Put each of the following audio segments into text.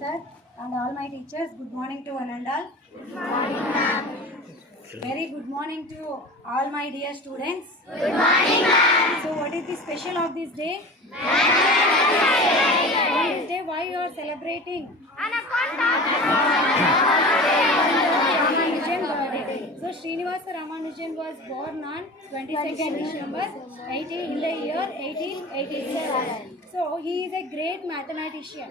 sir and all my teachers. Good morning to one and all. Good morning, ma'am. Very good morning to all my dear students. Good morning, ma'am. So what is the special of this day? On this day, why you are celebrating? Ramanujan birthday. So Srinivasa Ramanujan was born on 22nd December 18 in the year 1887. So he is a great mathematician.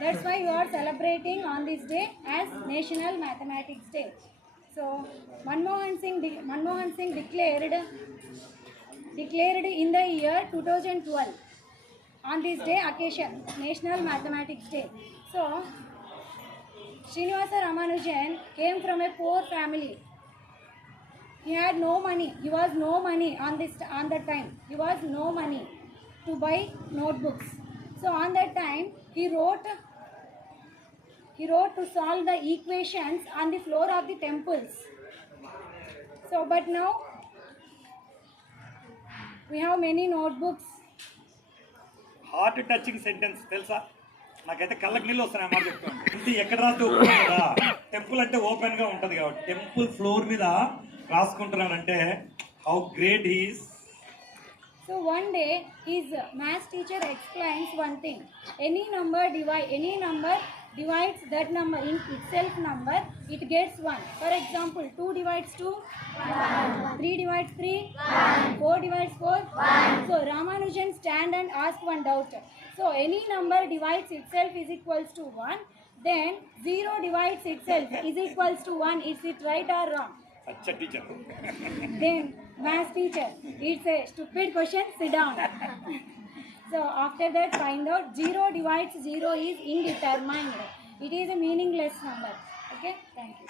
That's why you are celebrating on this day as National Mathematics Day. So Manmohan Singh declared in the year 2012 on this day occasion, National Mathematics Day. So Srinivasa Ramanujan came from a poor family. He had no money. He was no money on that time. He was no money to buy notebooks. So on that time he wrote to solve the equations on the floor of the temples. So but now we have many notebooks. Heart touching sentence తెలుసా? నాకైతే కళ్ళకి నీళ్ళు వస్తున్నాయి అన్నమాట చెప్తాను. ఇది ఎక్కడ రాస్తే కదా, టెంపుల్ అంటే ఓపెన్ గా ఉంటది కాబట్టి టెంపుల్ ఫ్లోర్ మీద రాసుకుంటున్నానంటే how great he's. So one day his math teacher explains one thing. Any number divides that number in itself number, it gets 1. For example, 2 divides 2, 1. 3 divides 3, 1. 4 divides 4, 1. So Ramanujan stand and ask one doubt. So any number divides itself is equals to 1. Then 0 divides itself is equals to 1. Is it right or wrong? Such a teacher. Then math teacher, it's a stupid question, sit down. So after that find out 0 divides 0 is indeterminate. It is a meaningless number. Okay, thank you.